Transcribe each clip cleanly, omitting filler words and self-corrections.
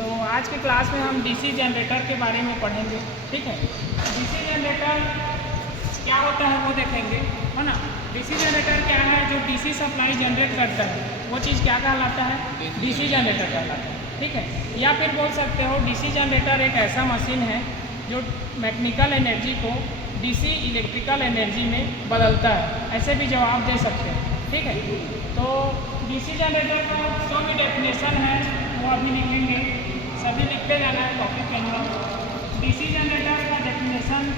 तो आज के क्लास में हम डीसी जनरेटर के बारे में पढ़ेंगे। ठीक है, डीसी जनरेटर क्या होता है वो देखेंगे, है ना। डीसी जनरेटर क्या है? जो डीसी सप्लाई जनरेट करता है वो चीज़ क्या कहलाता है? डीसी जनरेटर कहलाता है। ठीक है, या फिर बोल सकते हो डीसी जनरेटर एक ऐसा मशीन है जो मैकेनिकल एनर्जी को डीसी इलेक्ट्रिकल एनर्जी में बदलता है, ऐसे भी जवाब दे सकते हैं। ठीक है, तो डीसी जनरेटर का जो भी डेफिनेशन है वो अभी लिखेंगे, सभी लिखते जाना है कॉपी पेन में। डीसी जनरेटर का डेफिनेशन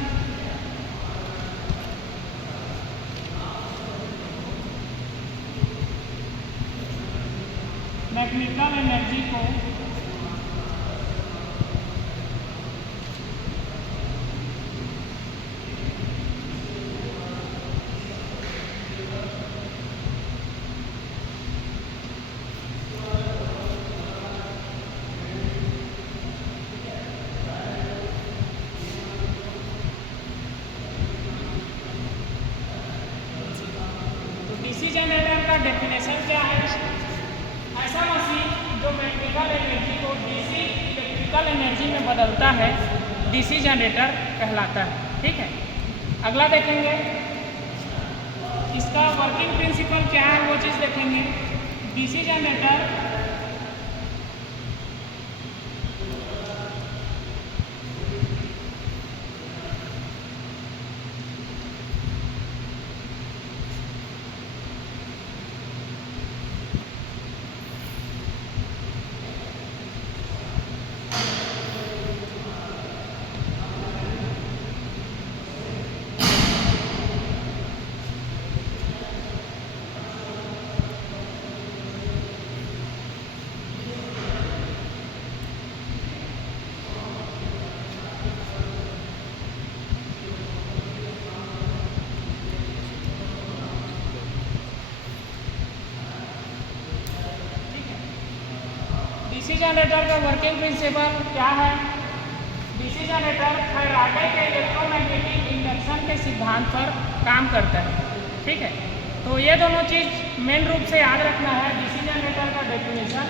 मैकेनिकल एनर्जी को डीसी जनरेटर का डेफिनेशन क्या है? ऐसा मशीन जो मैकेनिकल एनर्जी को डीसी इलेक्ट्रिकल एनर्जी में बदलता है, डीसी जनरेटर कहलाता है। ठीक है, अगला देखेंगे इसका वर्किंग प्रिंसिपल क्या है, वो चीज़ देखेंगे। डीसी जनरेटर डीसी जनरेटर का वर्किंग प्रिंसिपल क्या है? डीसी जनरेटर फैराडे के इलेक्ट्रोमैग्नेटिक इंडक्शन के सिद्धांत पर काम करता है। ठीक है, तो ये दोनों चीज़ मेन रूप से याद रखना है, डीसी जनरेटर का डेफिनेशन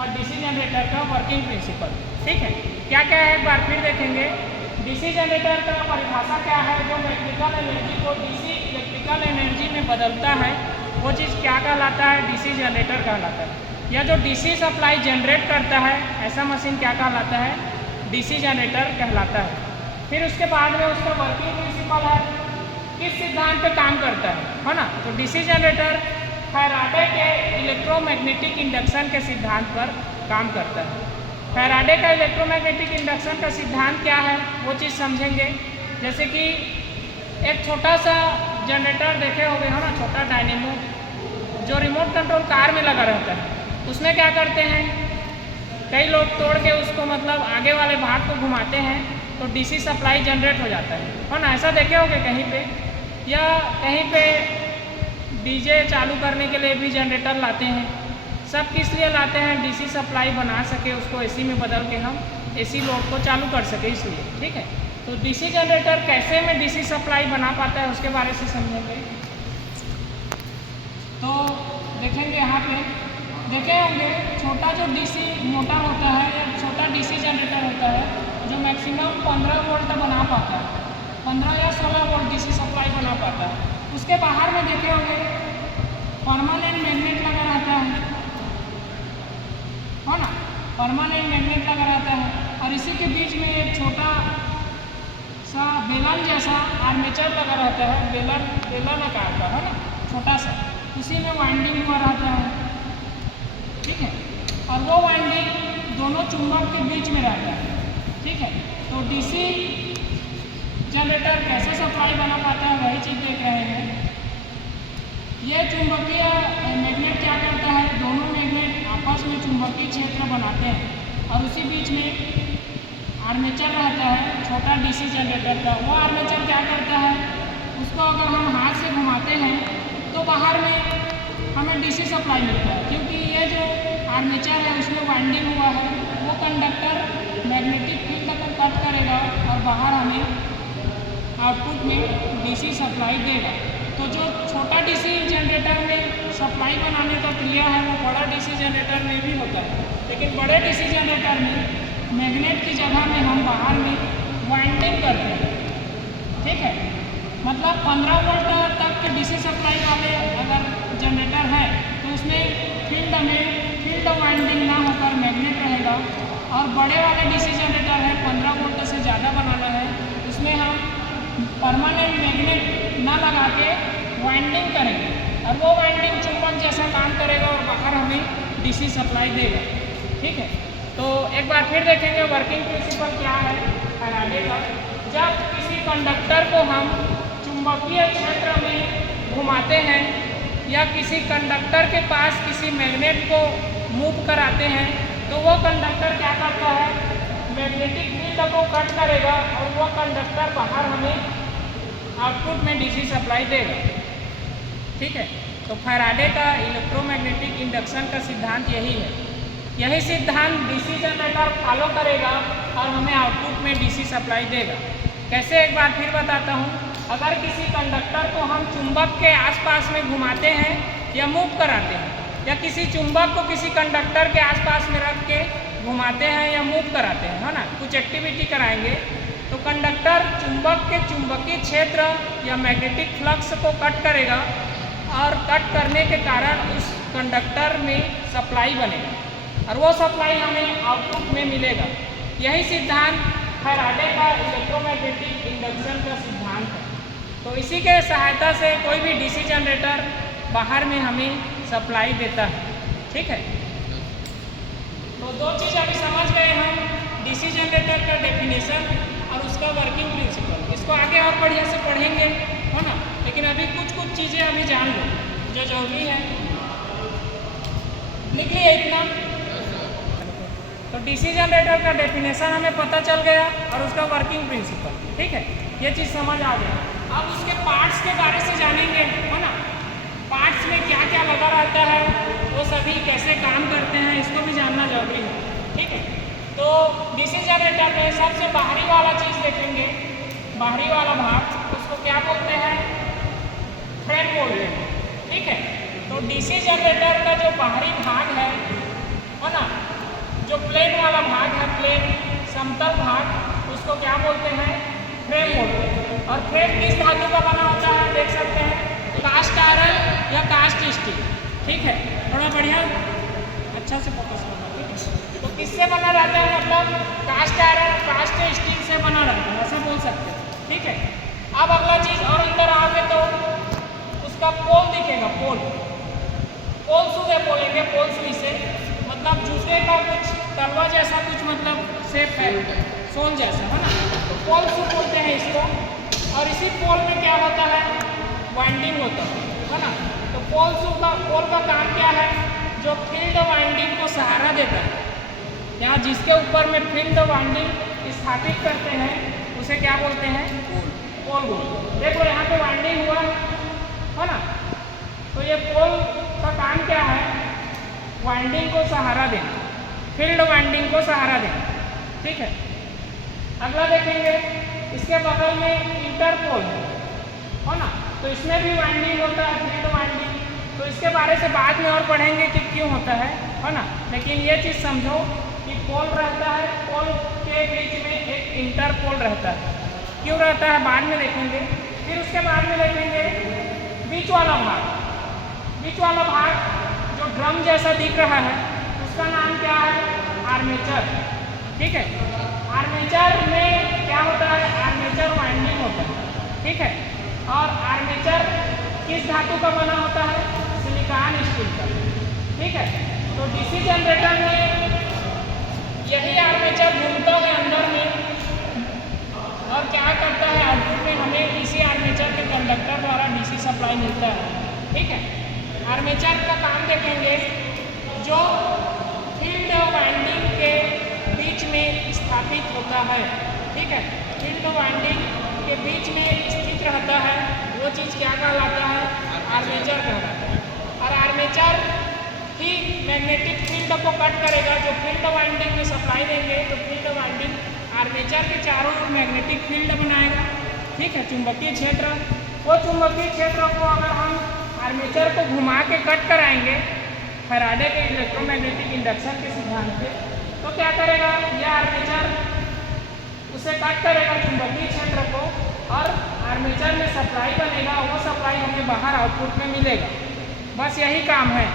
और डीसी जनरेटर का वर्किंग प्रिंसिपल। ठीक है, क्या क्या है एक बार फिर देखेंगे। डीसी जनरेटर का परिभाषा क्या है? जो मैकेनिकल एनर्जी को डीसी इलेक्ट्रिकल एनर्जी में बदलता है वो चीज़ क्या कहलाता है? डीसी जनरेटर कहलाता है। या जो डीसी सप्लाई जनरेट करता है ऐसा मशीन क्या कहलाता है? डीसी जनरेटर कहलाता है। फिर उसके बाद में उसका वर्किंग प्रिंसिपल है, किस सिद्धांत पे काम करता है ना। तो डीसी जनरेटर फैराडे के इलेक्ट्रोमैग्नेटिक इंडक्शन के सिद्धांत पर काम करता है। फैराडे का इलेक्ट्रोमैग्नेटिक इंडक्शन का सिद्धांत क्या है वो चीज़ समझेंगे। जैसे कि एक छोटा सा जनरेटर देखे होंगे, है ना, छोटा डायनेमो जो रिमोट कंट्रोल कार में लगा रहता है। उसमें क्या करते हैं, कई लोग तोड़ के उसको मतलब आगे वाले भाग को घुमाते हैं तो डीसी सप्लाई जनरेट हो जाता है ना। ऐसा देखे होंगे कहीं पे, या कहीं पे डीजे चालू करने के लिए भी जनरेटर लाते हैं। सब किस लिए लाते हैं? डीसी सप्लाई बना सके, उसको एसी में बदल के हम एसी लोड को चालू कर सके, इसलिए। ठीक है, तो डीसी जनरेटर कैसे में डीसी सप्लाई बना पाता है उसके बारे से समझेंगे। तो देखेंगे यहाँ पे देखे होंगे छोटा जो डीसी मोटर होता है या छोटा डीसी जनरेटर होता है जो मैक्सिमम 15 वोल्ट बना पाता है, 15 या 16 वोल्ट डीसी सप्लाई बना पाता है। उसके बाहर में देखे होंगे परमानेंट मैग्नेट लगा रहता है ना, परमानेंट मैग्नेट लगा रहता है। और इसी के बीच में एक छोटा सा बेलन जैसा आर्मेचर लगा रहता है, बेलन आकार का, है ना, छोटा सा, उसी में वाइंडिंग हुआ रहता है। ठीक है, और वो वाइंडिंग दोनों चुंबक के बीच में रहता है। ठीक है, तो डीसी जनरेटर कैसे सप्लाई बना पाता है वही चीज़ देख रहे हैं। ये चुंबकीय मैग्नेट क्या करता है, दोनों मैग्नेट आपस में चुंबकीय क्षेत्र बनाते हैं और उसी बीच में आर्मेचर रहता है छोटा डीसी जनरेटर का। वो आर्मेचर क्या करता है, उसको अगर हम हाथ से घुमाते हैं तो बाहर में हमें डीसी सप्लाई मिलता है, क्योंकि ये जो आर्मेचर है उसमें वाइंडिंग हुआ है, वो कंडक्टर मैग्नेटिक फील्ड को कट करेगा और बाहर हमें आउटपुट में डीसी सप्लाई देगा। तो जो छोटा डीसी जनरेटर में सप्लाई बनाने का क्रिया है वो बड़ा डीसी जनरेटर में भी होता है। लेकिन बड़े डीसी जनरेटर में मैग्नेट की जगह में हम बाहर में वाइंडिंग करते हैं, ठीक है। मतलब 15 वोल्ट तक के डीसी सप्लाई वाले अगर जनरेटर है तो उसमें फील्ड वाइंडिंग ना होकर मैग्नेट रहेगा, और बड़े वाले डीसी जनरेटर है 15 वोल्ट से ज़्यादा बनाना है, उसमें हम परमानेंट मैग्नेट ना लगा के वाइंडिंग करेंगे, और वो वाइंडिंग चुंबक जैसा काम करेगा और बाहर हमें डीसी सप्लाई देगा, ठीक है। तो एक बार फिर देखेंगे वर्किंग प्रिंसिपल क्या है फैराडे का। जब किसी कंडक्टर को हम चुंबकीय क्षेत्र में घुमाते हैं या किसी कंडक्टर के पास किसी मैग्नेट को मूव कराते हैं तो वो कंडक्टर क्या करता है, मैग्नेटिक फील्ड को कट करेगा और वो कंडक्टर बाहर हमें आउटपुट में डीसी सप्लाई देगा, ठीक है। तो फैराडे का इलेक्ट्रोमैग्नेटिक इंडक्शन का सिद्धांत यही है। यही सिद्धांत डीसी जनरेटर फॉलो करेगा और हमें आउटपुट में डीसी सप्लाई देगा। कैसे, एक बार फिर बताता हूँ। अगर किसी कंडक्टर को हम चुंबक के आसपास में घुमाते हैं या मूव कराते हैं, या किसी चुंबक को किसी कंडक्टर के आसपास में रख के घुमाते हैं या मूव कराते हैं, है ना, कुछ एक्टिविटी कराएंगे, तो कंडक्टर चुंबक के चुंबकीय क्षेत्र या मैग्नेटिक फ्लक्स को कट करेगा, और कट करने के कारण उस कंडक्टर में सप्लाई बनेगा और वो सप्लाई हमें आउटपुट में मिलेगा। यही सिद्धांत फैराडे का इलेक्ट्रोमैग्नेटिक इंडक्शन का सिद्धांत है। तो इसी के सहायता से कोई भी डीसी जनरेटर बाहर में हमें सप्लाई देता है, ठीक है। तो दो चीज़ अभी समझ गए हम, डीसी जनरेटर का डेफिनेशन और उसका वर्किंग प्रिंसिपल। इसको आगे और बढ़िया से पढ़ेंगे, है ना, लेकिन अभी कुछ चीज़ें अभी जान लो जो जरूरी है। लिख लिए इतना। तो डीसी जनरेटर का डेफिनेशन हमें पता चल गया और उसका वर्किंग प्रिंसिपल, ठीक है, ये चीज़ समझ आ गया। अब उसके पार्ट्स के बारे से जानेंगे, है ना, पार्ट्स में क्या क्या लगा रहता है, वो सभी कैसे काम करते हैं, इसको भी जानना जरूरी है, ठीक है। तो डीसी जनरेटर में सबसे बाहरी वाला चीज़ देखेंगे, बाहरी वाला भाग, उसको क्या बोलते हैं, फ्रेम बोलते हैं, ठीक है। तो डीसी जनरेटर का जो बाहरी भाग है ना, जो प्लेन वाला भाग है, प्लेन समतल भाग, उसको क्या बोलते हैं, फ्रेम बोलते हैं। और फ्रेम किस धातु का बना होता है, देख सकते हैं, कास्ट आयरन या कास्ट स्टील, ठीक है। थोड़ा बढ़िया अच्छा से फोकस करना, ठीक है। तो किससे बना रहता है, मतलब कास्ट आयरन कास्ट स्टील से बना रहता है, ऐसा बोल सकते हैं, ठीक है। अब अगला चीज़ और अंदर आओगे तो उसका पोल दिखेगा, पोल सुई बोलेंगे, पोल सुई से मतलब जूते का कुछ तलवा जैसा कुछ मतलब शेप है, सोल जैसा, है ना, तो पोल सू बोलते हैं इसको। और इसी पोल में क्या होता है, वाइंडिंग होता है ना। तो पोल का काम क्या है, जो फील्ड वाइंडिंग को सहारा देता है, यहाँ जिसके ऊपर में फील्ड वाइंडिंग स्थापित करते हैं उसे क्या बोलते हैं, पोल बोलते हैं। देखो यहाँ पे वाइंडिंग हुआ है ना, तो ये पोल का काम क्या है, वाइंडिंग को सहारा देना, फील्ड वाइंडिंग को सहारा देना, ठीक है। अगला देखेंगे, इसके बगल में इंटरपोल है ना, तो इसमें भी वाइंडिंग होता है, फील्ड वाइंडिंग। तो इसके बारे से बाद में और पढ़ेंगे कि क्यों होता है ना। लेकिन ये चीज़ समझो कि पोल रहता है, पोल के बीच में एक इंटरपोल रहता है। क्यों रहता है बाद में देखेंगे। फिर उसके बाद में देखेंगे बीच वाला भाग जो ड्रम जैसा दिख रहा है, उसका नाम क्या है, आर्मेचर, ठीक है। आर्मेचर में क्या होता है, आर्मेचर वाइंडिंग होता है, ठीक है। और आर्मेचर किस धातु का बना होता है, सिलिकॉन स्टील का, ठीक है। तो डीसी जनरेटर में यही आर्मेचर घूमता है अंदर में और क्या करता है, आउटपुट में हमें इसी आर्मेचर के कंडक्टर द्वारा डीसी सप्लाई मिलता है, ठीक है। आर्मेचर का काम देखेंगे, जो फील्ड वाइंडिंग के बीच में स्थापित होता है, ठीक है। फील्ड वाइंडिंग के बीच में स्थित रहता है, वो चीज़ क्या कहलाता है, आर्मेचर कहलाता है। और आर्मेचर ही मैग्नेटिक फील्ड को कट करेगा, जो फील्ड वाइंडिंग में सप्लाई देंगे तो फील्ड वाइंडिंग आर्मेचर के चारों ओर मैग्नेटिक फील्ड बनाएगा, ठीक है, चुंबकीय क्षेत्र। वो चुंबकीय क्षेत्र को अगर हम आर्मेचर को घुमा के कट कराएंगे फैराडे के इलेक्ट्रोमैग्नेटिक इंडक्शन के सिद्धांत पे, तो क्या करेगा, यह आर्मेचर उसे कट करेगा चुंबकीय क्षेत्र को, और आर्मेचर में सप्लाई बनेगा, वो सप्लाई हमें बाहर आउटपुट में मिलेगा। बस यही काम है।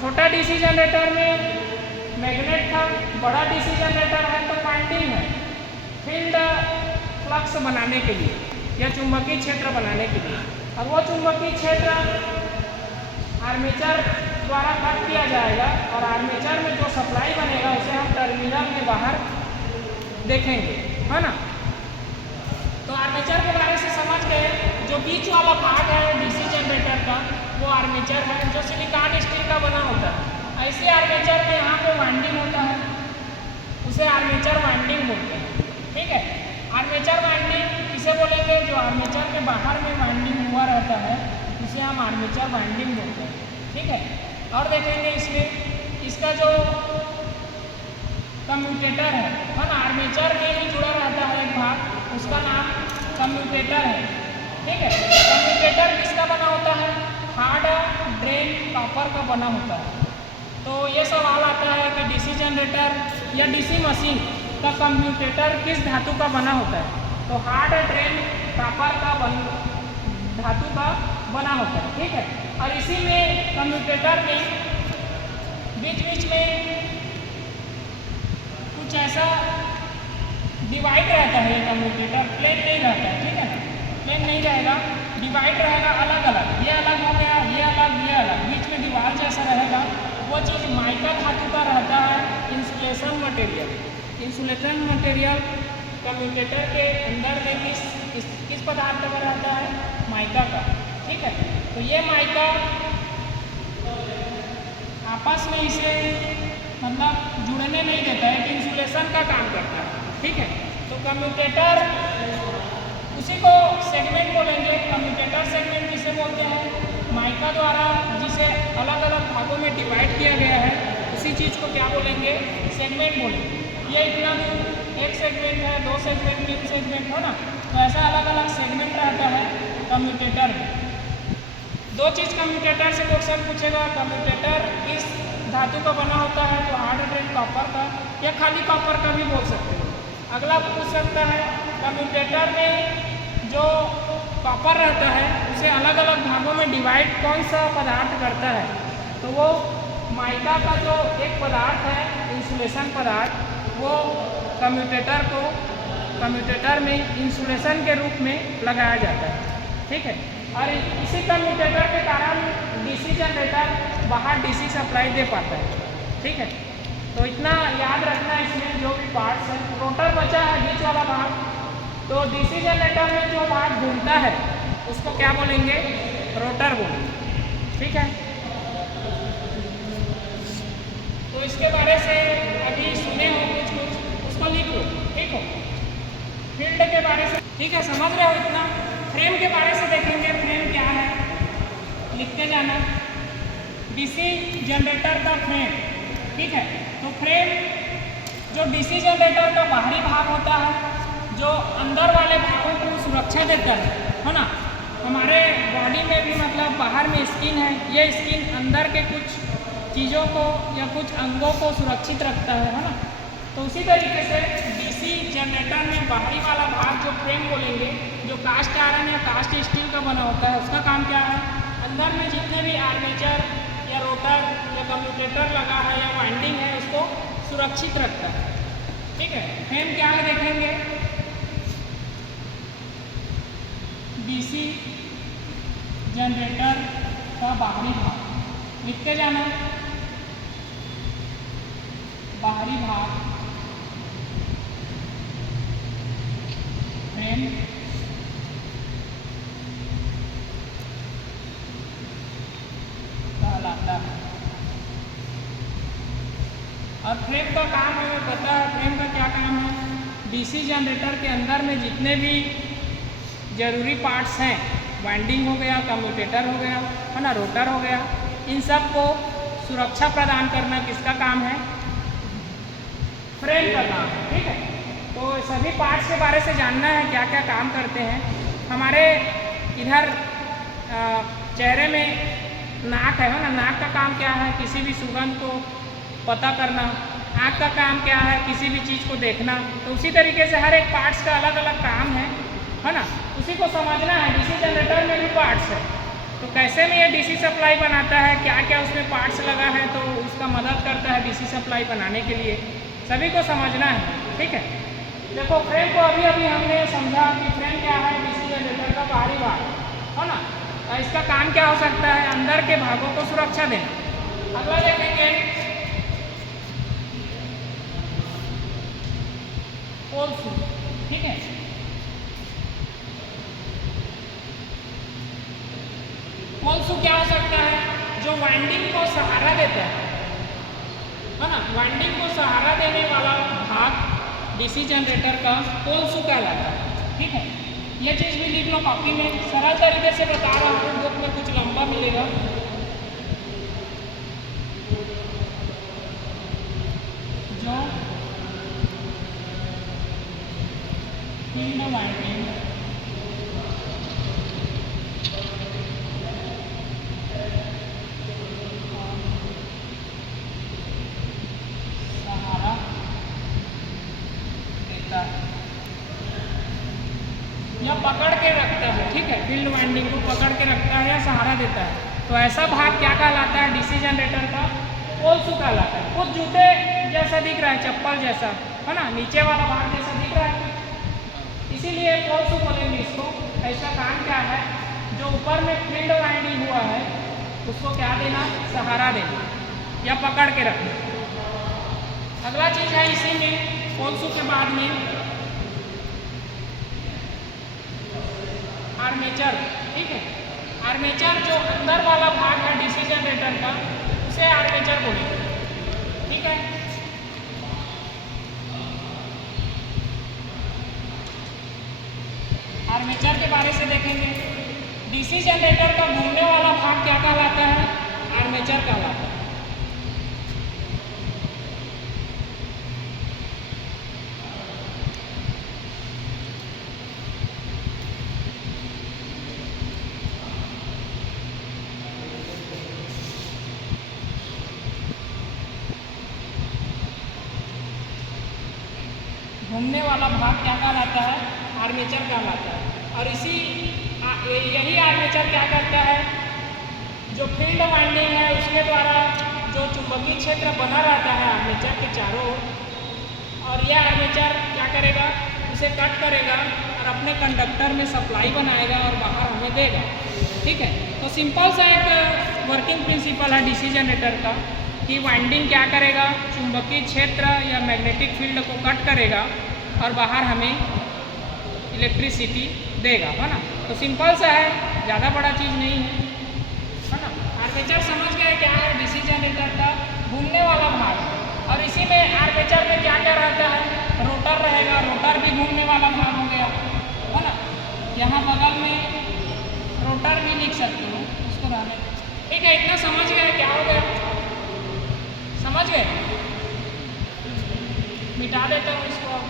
छोटा डीसी जनरेटर में मैग्नेट था, बड़ा डीसी जनरेटर है तो वाइंडिंग है, फील्ड फ्लक्स बनाने के लिए या चुंबकीय क्षेत्र बनाने के लिए। और वो चुंबकीय क्षेत्र आर्मेचर द्वारा कट किया जाएगा, और आर्मेचर में जो सप्लाई बनेगा उसे हम टर्मिनल में बाहर देखेंगे, है ना। तो आर्मेचर के बारे से समझ गए। जो बीच वाला भाग है डीसी जनरेटर का, वो आर्मेचर है जो सिलिकॉन स्टील का बना होता है। ऐसे आर्मेचर में यहाँ पे वाइंडिंग होता है, उसे आर्मेचर वाइंडिंग बोलते हैं, ठीक है। आर्मेचर वाइंडिंग किसे बोलेंगे, जो आर्मेचर के बाहर में वाइंडिंग हुआ रहता है उसे हम आर्मेचर वाइंडिंग बोलते हैं, ठीक है। और देखेंगे इसमें इसका जो कम्यूटेटर है ना, आर्मेचर में ही जुड़ा रहता है एक भाग, उसका नाम कम्यूटेटर है, ठीक है। कम्यूटेटर किसका बना होता है, हार्ड ड्रेन कॉपर का बना होता है। तो ये सवाल आता है कि डीसी जनरेटर या डीसी मशीन का कम्यूटेटर किस धातु का बना होता है, तो हार्ड ड्रेन कॉपर का धातु का बना होता है, ठीक है। और इसी में कम्यूटेटर में बीच बीच में कुछ ऐसा डिवाइड रहता है, ये कम्यूटेटर प्लेन नहीं रहता है, ठीक है ना, प्लेन नहीं रहेगा, डिवाइड रहेगा अलग अलग, ये अलग हो गया, ये अलग, ये अलग, बीच में दीवार जैसा रहेगा। वो चीज़ माइका धातु का रहता है, insulation material. Insulation material commutator के अंदर में किस पदार्थ का रहता है, माइका का, ठीक है। तो ये माइका आपस में इसे मतलब जुड़ने नहीं देता है, कि इंसुलेशन का काम करता है, ठीक है। तो कम्यूटेटर उसी को सेगमेंट बोलेंगे। कम्यूटेटर सेगमेंट किसे बोलते हैं, माइका द्वारा जिसे अलग अलग भागों में डिवाइड किया गया है, उसी चीज़ को क्या बोलेंगे, सेगमेंट बोलेंगे। ये इतना दूर एक सेगमेंट है, दो सेगमेंट, तीन सेगमेंट है ना, तो ऐसा अलग अलग सेगमेंट रहता है कम्यूटेटर में। दो चीज़ कम्यूटेटर से क्वेश्चन पूछेगा, कम्यूटेटर किस धातु का बना होता है, तो हार्ड ड्रेन कॉपर का, या खाली कॉपर का भी बोल सकते हो। अगला पूछ सकता है कम्यूटेटर में जो कॉपर रहता है उसे अलग अलग भागों में डिवाइड कौन सा पदार्थ करता है, तो वो माइका का जो एक पदार्थ है इंसुलेशन पदार्थ, वो कम्यूटेटर में इंसुलेशन के रूप में लगाया जाता है, ठीक है। और इसी कम्यूटेटर के कारण डीसी जनरेटर बाहर डीसी सप्लाई दे पाता है, ठीक है। तो इतना याद रखना है इसमें जो भी पार्ट्स है। रोटर बचा है बीच वाला भाग, तो डीसी जनरेटर में जो भाग घूमता है उसको क्या बोलेंगे, रोटर बोलेंगे, ठीक है। तो इसके बारे से अभी सुने हो कुछ, उसको लिख लो, ठीक हो। फील्ड के बारे से, ठीक है, समझ रहे हो इतना। फ्रेम के बारे से देखेंगे, फ्रेम क्या है, लिखते जाना। डीसी जनरेटर का फ्रेम, ठीक है। तो फ्रेम जो डीसी जनरेटर का बाहरी भाग होता है, जो अंदर वाले भागों को सुरक्षा देता है ना। हमारे बॉडी में भी मतलब बाहर में स्किन है, ये स्किन अंदर के कुछ चीज़ों को या कुछ अंगों को सुरक्षित रखता है ना। तो उसी तरीके से डीसी जनरेटर में बाहरी वाला भाग जो फ्रेम बोलेंगे, जो कास्ट आयरन या कास्ट स्टील का बना होता है, उसका काम क्या है, अंदर में जितने भी आर्मेचर या रोटर या कम्यूटेटर लगा है या वाइंडिंग है, उसको सुरक्षित रखता है, ठीक है। फ्रेम क्या है देखेंगे, डीसी जनरेटर का बाहरी भाग, लिखते जाना, बाहरी भाग फ्रेम कहलाता है। और फ्रेम का काम हमें पता है, फ्रेम का क्या काम है, डीसी जनरेटर के अंदर में जितने भी जरूरी पार्ट्स हैं, वाइंडिंग हो गया, कम्यूटेटर हो गया, है ना, रोटर हो गया, इन सब को सुरक्षा प्रदान करना किसका काम है, फ्रेम का काम है, ठीक है। तो सभी पार्ट्स के बारे से जानना है, क्या क्या काम करते हैं। हमारे इधर चेहरे में नाक है ना, नाक का काम क्या है? किसी भी सुगंध को पता करना। आँख का काम क्या है? किसी भी चीज़ को देखना। तो उसी तरीके से हर एक पार्ट्स का अलग अलग काम है ना, उसी को समझना है। डीसी जनरेटर में भी पार्ट्स है, तो कैसे में ये डीसी सप्लाई बनाता है, क्या क्या उसमें पार्ट्स लगा है, तो उसका मदद करता है डीसी सप्लाई बनाने के लिए, सभी को समझना है। ठीक है, देखो फ्रेम को अभी अभी हमने समझा कि फ्रेम क्या है, डीसी जनरेटर का बाहरी भाग है ना। तो इसका काम क्या हो सकता है? अंदर के भागों को सुरक्षा देना। अगला देखेंगे पोल शू। ठीक है, पोल शू क्या हो सकता है? जो वाइंडिंग को सहारा देता है ना, वाइंडिंग को सहारा देने वाला भाग डीसी जनरेटर का पोल शू कहलाता है। ठीक है, ये चीज़ भी लिख लो कॉपी में, सरल तरीके से बता रहा हूँ, बुक में कुछ लंबा मिलेगा। जो फील्ड वाइंडिंग सहारा देता है या पकड़ के रखता है। ठीक है, फील्ड वाइंडिंग को पकड़ के रखता है या सहारा देता है, तो ऐसा भाग क्या कहलाता है? डीसी जनरेटर का पोल शू कहलाता है। कुछ जूते जैसा दिख रहा है, चप्पल जैसा है ना, नीचे वाला भाग जैसा दिख रहा है, इसीलिए पोल शू बोलेंगे इसको। ऐसा काम क्या है? जो ऊपर में फील्ड वाइंडिंग हुआ है उसको क्या देना? सहारा देना या पकड़ के रखना। अगला चीज़ है इसी में पोल शू के बाद में आर्मेचर। ठीक है, आर्मेचर जो अंदर वाला भाग है डीसी जनरेटर का, उसे आर्मेचर बोलेंगे। ठीक है, आर्मेचर के बारे से देखेंगे। डीसी जनरेटर का घूमने वाला भाग क्या कहलाता है? आर्मेचर कहलाता है। घूमने वाला भाग क्या कहलाता है? आर्मेचर कहलाता है। और यही आर्मेचर क्या करता है? जो फील्ड वाइंडिंग है उसके द्वारा जो चुंबकीय क्षेत्र बना रहता है आर्मेचर के चारों ओर, और यह आर्मेचर क्या करेगा? उसे कट करेगा और अपने कंडक्टर में सप्लाई बनाएगा और बाहर हमें देगा। ठीक है, तो सिंपल सा एक वर्किंग प्रिंसिपल है डीसी जनरेटर का कि वाइंडिंग क्या करेगा? चुंबकीय क्षेत्र या मैग्नेटिक फील्ड को कट करेगा और बाहर हमें इलेक्ट्रिसिटी देगा, है ना। तो सिंपल सा है, ज़्यादा बड़ा चीज़ नहीं है ना। आर्मेचर समझ गए क्या है? डीसी जनरेटर का घूमने वाला भाग। और इसी में आर्मेचर में क्या क्या रहता है? रोटर रहेगा, रोटर भी घूमने वाला भाग हो गया, है ना। यहाँ बगल में रोटर भी लिख सकते हो, उसको रहने। ठीक है, इतना समझ गए? क्या हो गया? समझ गए? मिटा देता हूँ इसको।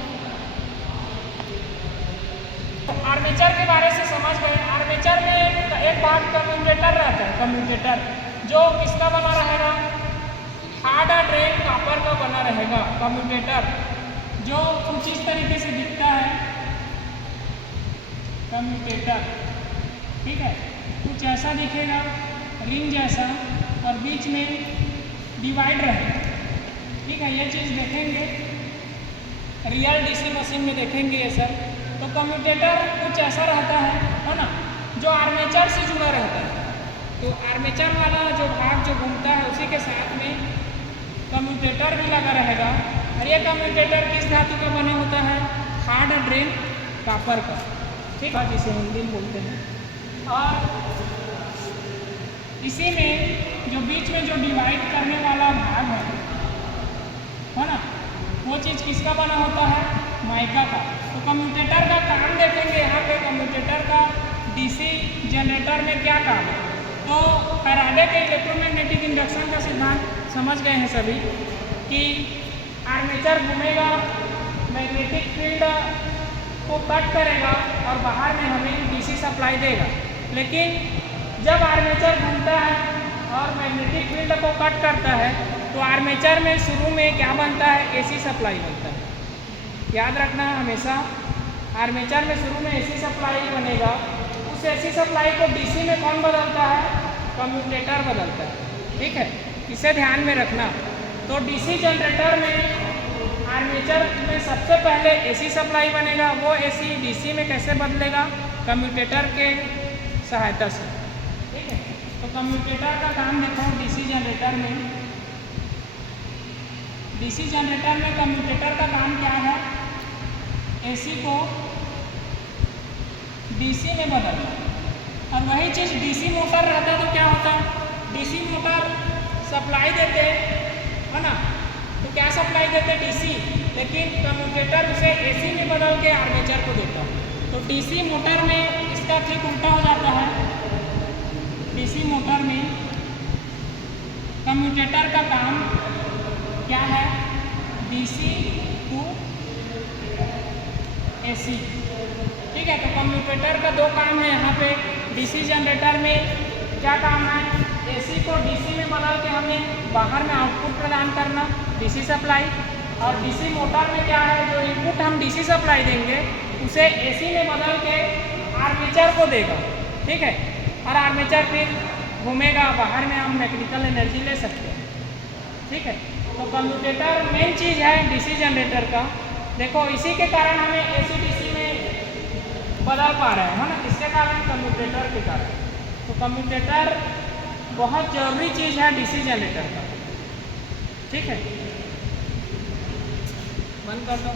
आर्मेचर के बारे से समझ गए। आर्मेचर में एक भाग कम्यूटेटर रहता है, कम्यूटेटर जो किसका बना रहेगा? हार्ड ड्रेन कॉपर का बना रहेगा कम्यूटेटर, जो कुछ इस तरीके से दिखता है कम्यूटेटर। ठीक है, कुछ ऐसा दिखेगा, रिंग जैसा, और बीच में डिवाइड रहेगा। ठीक है, ये चीज़ देखेंगे रियल डीसी मशीन में देखेंगे ये सर। तो कम्यूटेटर कुछ ऐसा रहता है ना, जो आर्मेचर से जुड़ा रहता है। तो आर्मेचर वाला जो भाग जो घूमता है उसी के साथ में कम्यूटेटर भी लगा रहेगा। और ये कम्यूटेटर किस धातु का बना होता है? हार्ड ड्रेन कॉपर का। ठीक है, जिसे हिंदी में बोलते हैं। और इसी में जो बीच में जो डिवाइड करने वाला भाग है ना, वो चीज़ किसका बना होता है? माइका का। तो कम्यूटेटर का काम देखेंगे यहाँ पे। कम्यूटेटर का डीसी जनरेटर में क्या काम है? तो फैराडे के इलेक्ट्रोमैग्नेटिक इंडक्शन का सिद्धांत समझ गए हैं सभी कि आर्मेचर घूमेगा, मैग्नेटिक फील्ड को कट करेगा और बाहर में हमें डीसी सप्लाई देगा। लेकिन जब आर्मेचर घूमता है और मैग्नेटिक फील्ड को कट करता है तो आर्मेचर में शुरू में क्या बनता है, एसी सप्लाई बनता है। याद रखना है हमेशा, आर्मेचर में शुरू में एसी सप्लाई बनेगा। उस एसी सप्लाई को डीसी में कौन बदलता है, कम्यूटेटर बदलता है। ठीक है, इसे ध्यान में रखना। तो डीसी जनरेटर में आर्मेचर में सबसे पहले एसी सप्लाई बनेगा, वो एसी डीसी में कैसे बदलेगा, कम्यूटेटर के सहायता से। ठीक है, तो कम्यूटेटर का काम देखो डीसी जनरेटर में। डीसी जनरेटर में कम्यूटेटर का काम क्या है, एसी को डीसी में बदलना। और वही चीज़ डीसी मोटर रहता तो क्या होता, डीसी मोटर सप्लाई देते है ना, तो क्या सप्लाई देते डीसी, लेकिन कम्यूटेटर उसे एसी में बदल के आर्मेचर को देता। तो डीसी मोटर में इसका ठीक उल्टा हो जाता है। डीसी मोटर में कम्यूटेटर का काम क्या है, डीसी टू एसी। ठीक है, तो कम्यूटेटर का दो काम है यहाँ पे। डीसी जनरेटर में क्या काम है, एसी को डीसी में बदल के हमें बाहर में आउटपुट प्रदान करना, डीसी सप्लाई। और डीसी मोटर में क्या है, जो इनपुट हम डीसी सप्लाई देंगे उसे एसी में बदल के आर्मेचर को देगा। ठीक है, और आर्मेचर फिर घूमेगा, बाहर में हम मैकेनिकल एनर्जी ले सकते हैं। ठीक है, तो कम्यूटेटर मेन चीज़ है डीसी जनरेटर का। देखो इसी के कारण हमें एसी डीसी में बदल पा रहे हैं, है ना, इसके कारण कम्यूटेटर के कारण। तो कम्यूटेटर बहुत जरूरी चीज़ है डीसी जनरेटर का। ठीक है, बंद कर दो।